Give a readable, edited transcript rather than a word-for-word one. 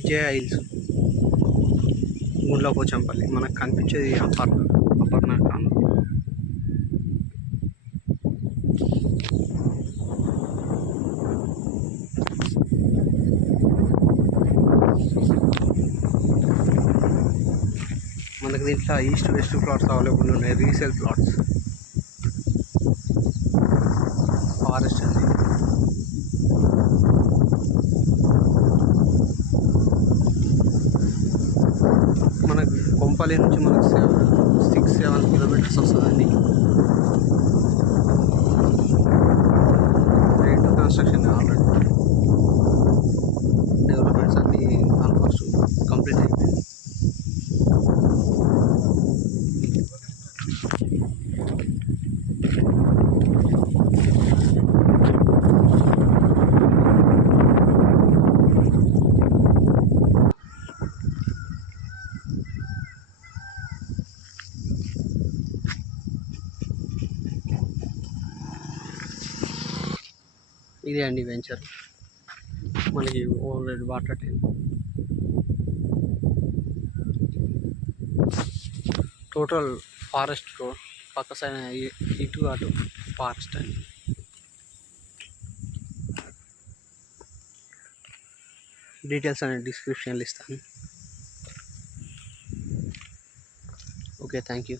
విజయ హిల్స్, గుండ్లపోచంపల్లి. మనకు కనిపించేది అపర్ణ కాను. మనకు దీంట్లో ఈస్ట్ వెస్ట్ ప్లాట్స్ అవైలబుల్ ఉన్నాయి. రీసేల్ ప్లాట్స్, ఫారెస్ట్ అండి. మనకు కొంపల్లి నుంచి మనకు 6-7 కిలోమీటర్స్ వస్తుందండి. రేట్ కన్స్ట్రక్షన్ ఆల్రెడీ డెవలప్మెంట్స్ అన్నీ ఆల్మోస్ట్ కంప్లీట్ అయిపోయింది. ఇదే అండి వెంచర్, మనకి already water tank. Total forest road, పక్క సైడ్ ఇటు అటు ఫారెస్ట్ అండి. డీటెయిల్స్ అనేది డిస్క్రిప్షన్లో ఇస్తాను. Okay, thank you.